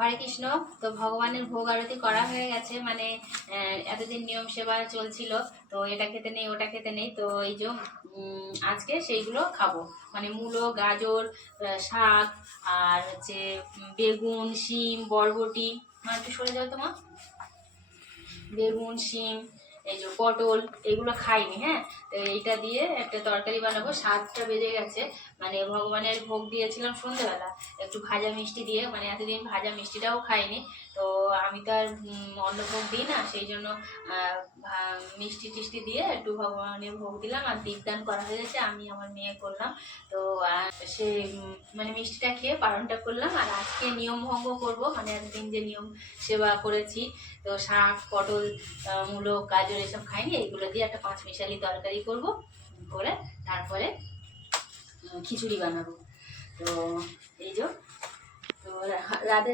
হরে কৃষ্ণ। তো ভগবানের ভোগ আরতি করা হয়ে গেছে, মানে এতদিন নিয়ম সেবা চলছিল, তো এটা খেতে নেই ওটা খেতে নেই, তো এই যে আজকে সেইগুলো খাবো, মানে মূলো, গাজর, শাক, আর হচ্ছে বেগুন, শিম, বরবটি। একটু সরে যাও তোমার। বেগুন, শিম, এই যে পটল, এগুলো খাইনি। হ্যাঁ, তো এইটা দিয়ে একটা তরকারি বানাবো। 7টা বেজে গেছে, মানে ভগবানের ভোগ দিয়েছিলাম সন্ধ্যেবেলা একটু ভাজা মিষ্টি দিয়ে, মানে এতদিন ভাজা মিষ্টিটাও খাইনি। তো আমি তো আর অন্নভোগ দিই না, সেই জন্য মিষ্টি টিষ্টি দিয়ে একটু ভগবানের ভোগ দিলাম, আর দীপদান করা হয়ে গেছে, আমি আমার মেয়ে করলাম। তো সে মানে মিষ্টিটা খেয়ে পালনটা করলাম। আর আজকে নিয়ম ভঙ্গ করবো, মানে এতদিন যে নিয়ম সেবা করেছি, তো শাক, পটল, মূলো, গাজর এসব খাইনি, এগুলো দিয়ে একটা 5 মিশালি তরকারি করব, করে তারপরে খিচুড়ি বানাবো। তো এই যে, তো রাধে